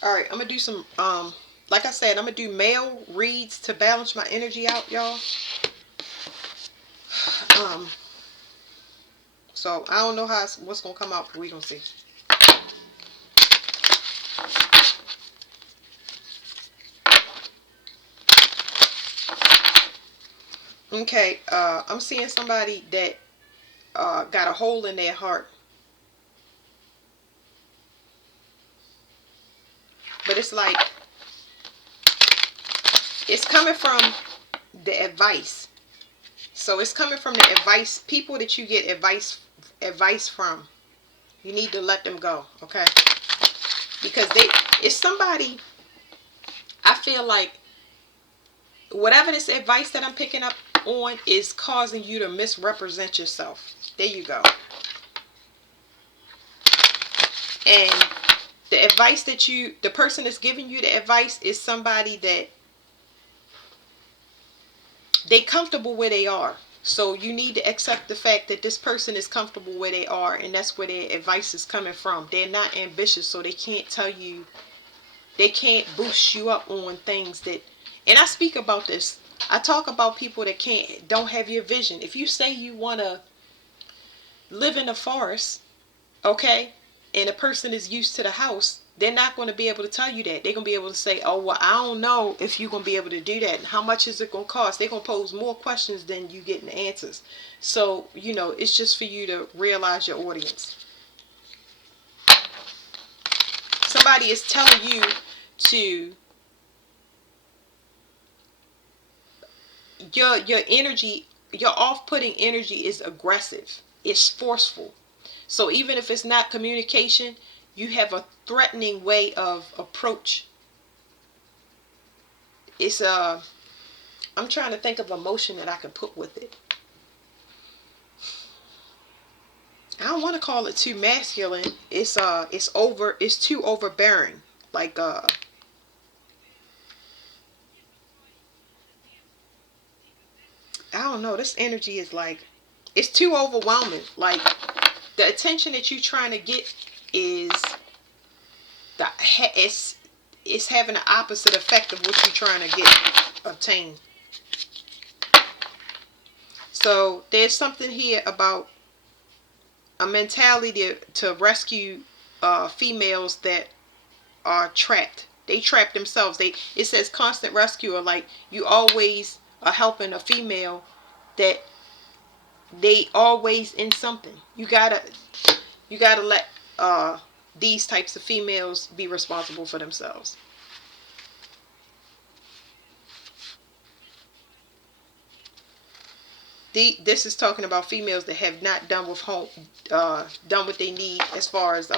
All right, I'm gonna do some like I said, I'm gonna do male reads to balance my energy out, y'all. Um, so I don't know what's gonna come out, but we gonna see. Okay, I'm seeing somebody that got a hole in their heart, but it's like it's coming from the advice. So it's coming from the advice people that you get advice from. You need to let them go, okay? Because it's somebody. I feel like whatever this advice that I'm picking up on is causing you to misrepresent yourself. There you go. And the advice that the person that's giving you the advice is somebody that they comfortable where they are. So you need to accept the fact that this person is comfortable where they are, and that's where their advice is coming from. They're not ambitious, so they can't tell you, they can't boost you up on things that, and I speak about this. I talk about people that don't have your vision. If you say you want to live in a forest, okay, and a person is used to the house, they're not going to be able to tell you that. They're going to be able to say, oh, well, I don't know if you're going to be able to do that. How much is it going to cost? They're going to pose more questions than you getting answers. So, it's just for you to realize your audience. Somebody is telling you to, your energy, your off-putting energy is aggressive. It's forceful. So even if it's not communication, you have a threatening way of approach. It's I'm trying to think of emotion that I can put with it. I don't want to call it too masculine. It's too overbearing. Like I don't know, this energy is like, it's too overwhelming. Like the attention that you're trying to get is the it's having the opposite effect of what you're trying to get obtain. So there's something here about a mentality to rescue females that are trapped. They trap themselves. It says constant rescuer, like you always are helping a female that they always in something. You gotta let these types of females be responsible for themselves. This is talking about females that have not done what they need as far as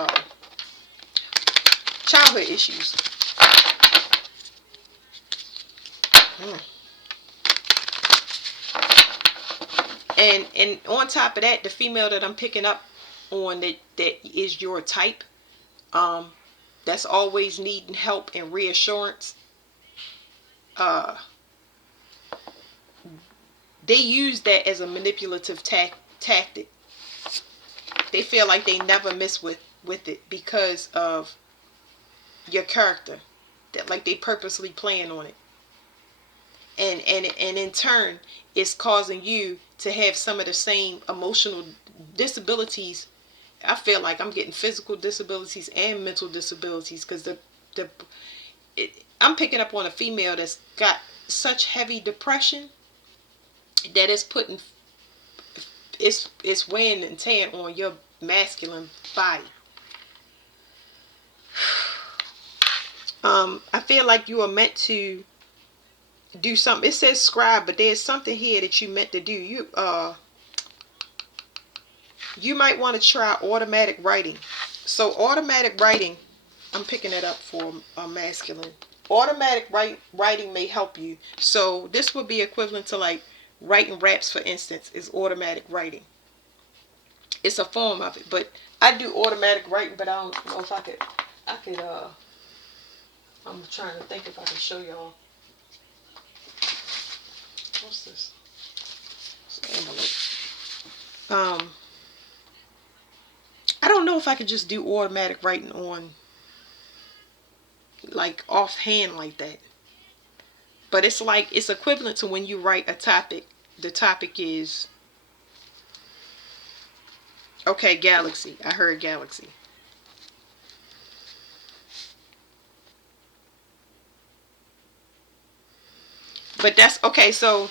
childhood issues. Mm. And on top of that, the female that I'm picking up on that is your type, um, that's always needing help and reassurance. Uh, they use that as a manipulative tactic. They feel like they never miss with it because of your character. That like they purposely playing on it. And in turn, it's causing you to have some of the same emotional disabilities. I feel like I'm getting physical disabilities and mental disabilities because I'm picking up on a female that's got such heavy depression that it's weighing and tearing on your masculine body. I feel like you are meant to do something. It says scribe, but there's something here that you meant to do. You might want to try automatic writing. So automatic writing, I'm picking it up for masculine. Automatic writing may help you. So this would be equivalent to like writing raps, for instance, is automatic writing. It's a form of it, but I do automatic writing, but I don't know if I could. I'm trying to think if I can show y'all. What's this? It's an envelope. I don't know if I could just do automatic writing on like offhand like that. But it's like, it's equivalent to when you write a topic. The topic is, okay, galaxy. I heard galaxy. But that's okay. So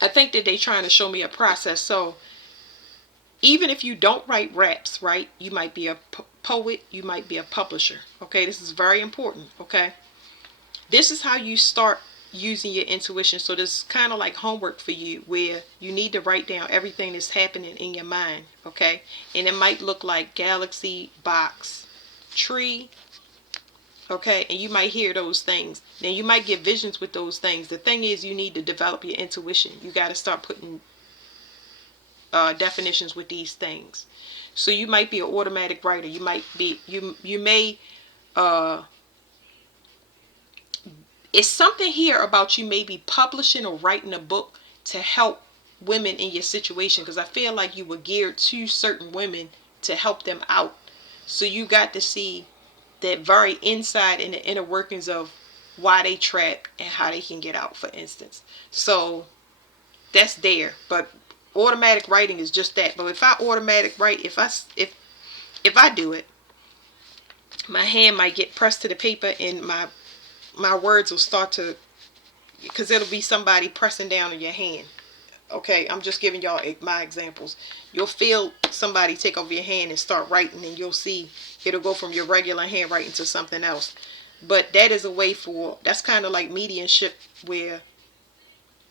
I think that they trying to show me a process. So even if you don't write raps, right? You might be a poet. You might be a publisher. Okay, this is very important. Okay, this is how you start using your intuition. So this is kind of like homework for you, where you need to write down everything that's happening in your mind. Okay, and it might look like galaxy, box, tree. Okay, and you might hear those things. Then you might get visions with those things. The thing is, you need to develop your intuition. You got to start putting definitions with these things. So you might be an automatic writer. You might be, you may uh it's something here about you maybe publishing or writing a book to help women in your situation, because I feel like you were geared to certain women to help them out. So you got to see that very inside and the inner workings of why they trap and how they can get out, for instance. So that's there. But automatic writing is just that. But if I automatic write, if I do it, my hand might get pressed to the paper, and my words will start to, because it'll be somebody pressing down on your hand. Okay, I'm just giving y'all my examples. You'll feel somebody take over your hand and start writing, and you'll see it'll go from your regular handwriting to something else. But that is a way for, that's kind of like mediumship, where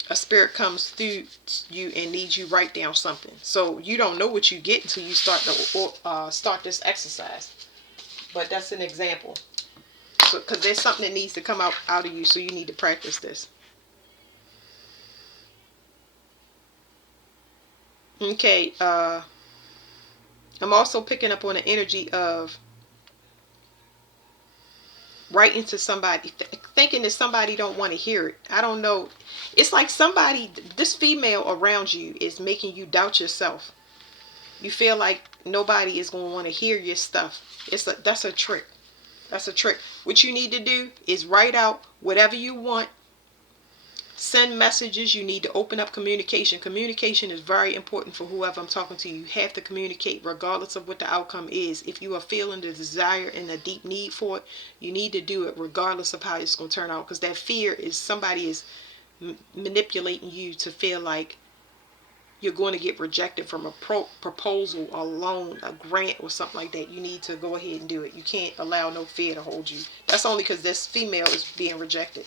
a spirit comes through you and needs you write down something. So you don't know what you get until you start this exercise. But that's an example. So, because there's something that needs to come out of you, so you need to practice this. Okay, I'm also picking up on the energy of writing to somebody, thinking that somebody don't want to hear it. I don't know. It's like somebody, this female around you is making you doubt yourself. You feel like nobody is going to want to hear your stuff. That's a trick. That's a trick. What you need to do is write out whatever you want. Send messages. You need to open up communication. Communication is very important for whoever I'm talking to. You have to communicate regardless of what the outcome is. If you are feeling the desire and a deep need for it, you need to do it regardless of how it's going to turn out. Because that fear is somebody is manipulating you to feel like you're going to get rejected from a proposal, a loan, a grant, or something like that. You need to go ahead and do it. You can't allow no fear to hold you. That's only because this female is being rejected.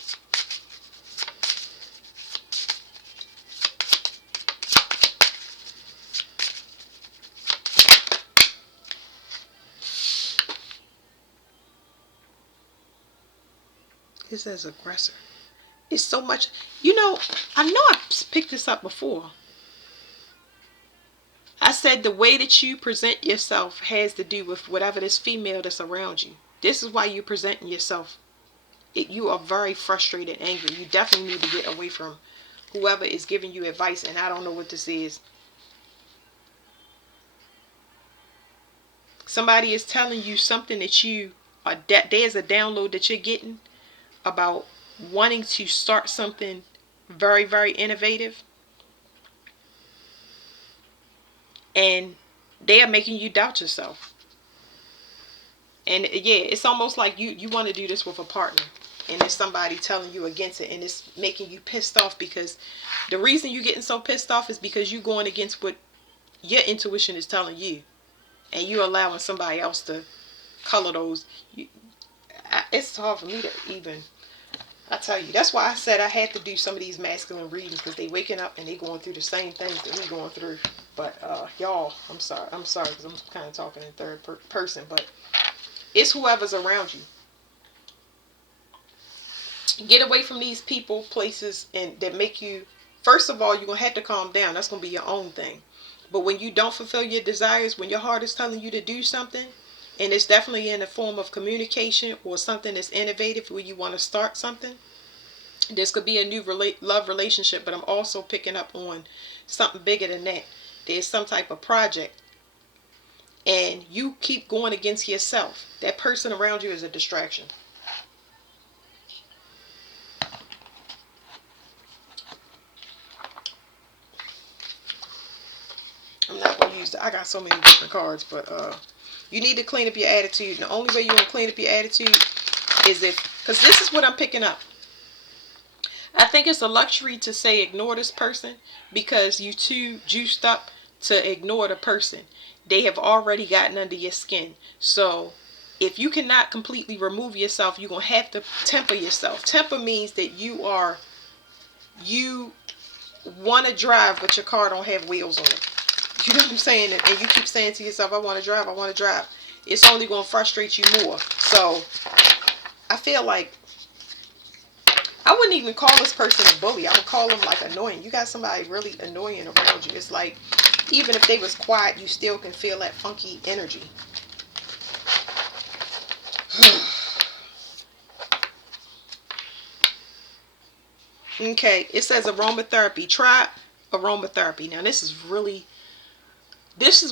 It says aggressor. It's so much. I know I picked this up before. I said the way that you present yourself has to do with whatever this female that's around you. This is why you're presenting yourself. You are very frustrated, angry. You definitely need to get away from whoever is giving you advice, and I don't know what this is. Somebody is telling you something that there's a download that you're getting about wanting to start something very, very innovative, and they are making you doubt yourself. And yeah, it's almost like you want to do this with a partner, and there's somebody telling you against it, and it's making you pissed off, because the reason you're getting so pissed off is because you're going against what your intuition is telling you, and you're allowing somebody else to color those. It's hard for me to even, I tell you, that's why I said I had to do some of these masculine readings, because they waking up and they going through the same things that we going through. But y'all, I'm sorry because I'm kind of talking in third person, but it's whoever's around you. Get away from these people, places, and that make you, first of all, you're going to have to calm down. That's going to be your own thing. But when you don't fulfill your desires, when your heart is telling you to do something, and it's definitely in the form of communication or something that's innovative where you want to start something, this could be a new love relationship, but I'm also picking up on something bigger than that. There's some type of project, and you keep going against yourself. That person around you is a distraction. used. I got so many different cards, but you need to clean up your attitude. And the only way you're gonna clean up your attitude is because this is what I'm picking up. I think it's a luxury to say ignore this person because you too juiced up to ignore the person. They have already gotten under your skin. So if you cannot completely remove yourself, you're going to have to temper yourself. Temper means that you want to drive, but your car don't have wheels on it. You know what I'm saying? And you keep saying to yourself, I want to drive, I want to drive. It's only going to frustrate you more. So I feel like I wouldn't even call this person a bully. I would call them like annoying. You got somebody really annoying around you. It's like, even if they was quiet, you still can feel that funky energy. Okay, it says aromatherapy. Try aromatherapy. Now this is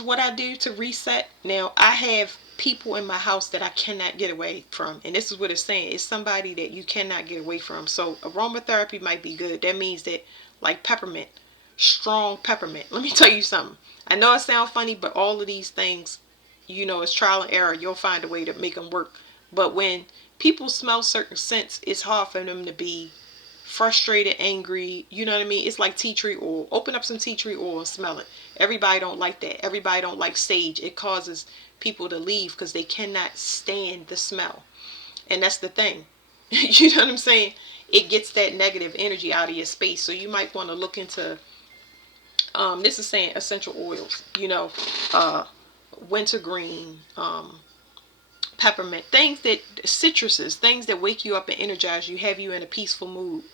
what I do to reset. Now I have people in my house that I cannot get away from, and this is what it's saying. It's somebody that you cannot get away from. So aromatherapy might be good. That means that, like peppermint, strong peppermint. Let me tell you something. I know it sounds funny, but all of these things, it's trial and error. You'll find a way to make them work. But when people smell certain scents, it's hard for them to be frustrated, angry. You know what I mean? It's like tea tree oil. Open up some tea tree oil and smell it. Everybody don't like that. Everybody don't like sage. It causes people to leave because they cannot stand the smell. And that's the thing. You know what I'm saying? It gets that negative energy out of your space. So you might want to look into, this is saying essential oils, wintergreen, peppermint, citruses, things that wake you up and energize you, have you in a peaceful mood.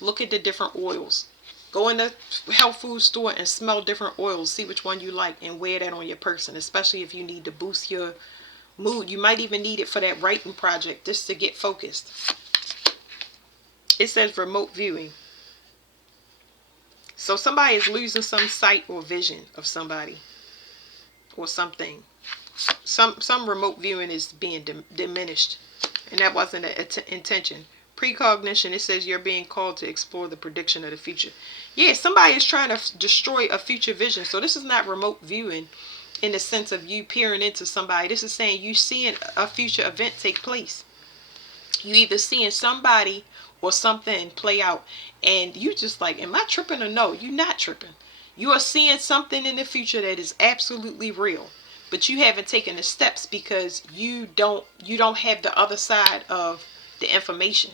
Look at the different oils. Go in the health food store and smell different oils. See which one you like and wear that on your person, especially if you need to boost your mood. You might even need it for that writing project just to get focused. It says remote viewing. So somebody is losing some sight or vision of somebody or something. Some remote viewing is being diminished, and that wasn't an intention. Precognition, it says you're being called to explore the prediction of the future. Yeah, somebody is trying to destroy a future vision. So this is not remote viewing in the sense of you peering into somebody. This is saying you seeing a future event take place. You either seeing somebody or something play out, and you just like, am I tripping or no? You're not tripping. You are seeing something in the future that is absolutely real. But you haven't taken the steps because you don't have the other side of the information.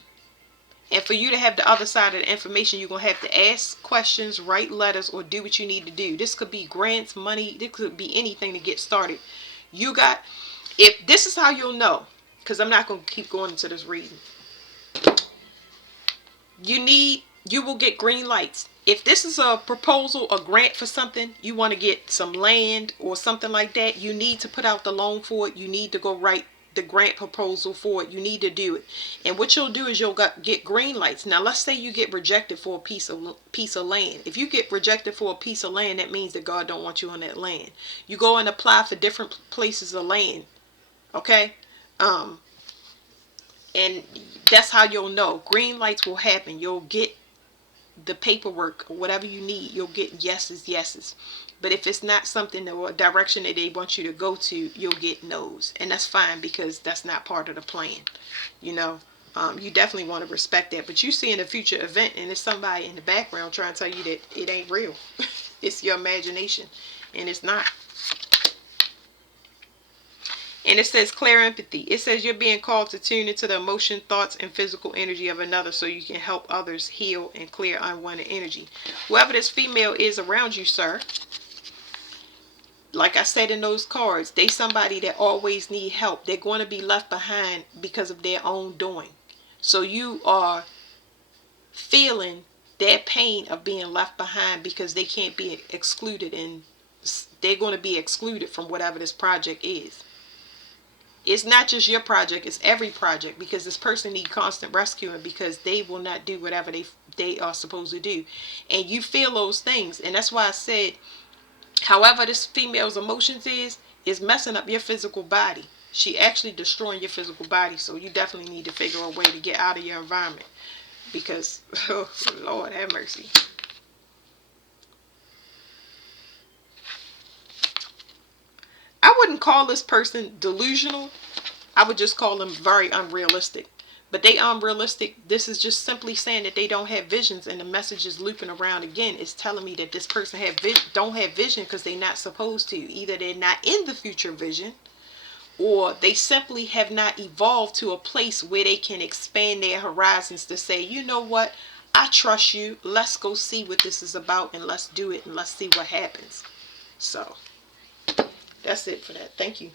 And for you to have the other side of the information, you're going to have to ask questions, write letters, or do what you need to do. This could be grants, money. This could be anything to get started. If this is how you'll know, because I'm not going to keep going into this reading. You will get green lights. If this is a proposal, a grant for something, you want to get some land or something like that, you need to put out the loan for it. You need to go write the grant proposal for it. You need to do it. And what you'll do is you'll get green lights. Now, let's say you get rejected for a piece of land. If you get rejected for a piece of land, that means that God don't want you on that land. You go and apply for different places of land. Okay? And that's how you'll know. Green lights will happen. You'll get the paperwork or whatever you need. You'll get yeses. But if it's not something or a direction that they want you to go to, you'll get no's. And that's fine because that's not part of the plan. You definitely want to respect that. But you see in a future event and there's somebody in the background trying to tell you that it ain't real. It's your imagination. And it's not. And it says clear empathy. It says you're being called to tune into the emotion, thoughts, and physical energy of another so you can help others heal and clear unwanted energy. Whoever this female is around you, sir, like I said in those cards, they somebody that always need help. They're going to be left behind because of their own doing. So you are feeling that pain of being left behind because they can't be excluded, and they're going to be excluded from whatever this project is. It's not just your project, it's every project, because this person needs constant rescuing because they will not do whatever they are supposed to do. And you feel those things. And that's why I said, however this female's emotions is messing up your physical body. She actually destroying your physical body. So you definitely need to figure a way to get out of your environment. Because, oh, Lord have mercy. wouldn't call this person delusional. I would just call them very unrealistic. But they unrealistic. This is just simply saying that they don't have visions, and the message is looping around again. It's telling me that this person don't have vision because they're not supposed to. Either they're not in the future vision, or they simply have not evolved to a place where they can expand their horizons to say, you know what, I trust you. Let's go see what this is about, and let's do it, and let's see what happens. So that's it for that. Thank you.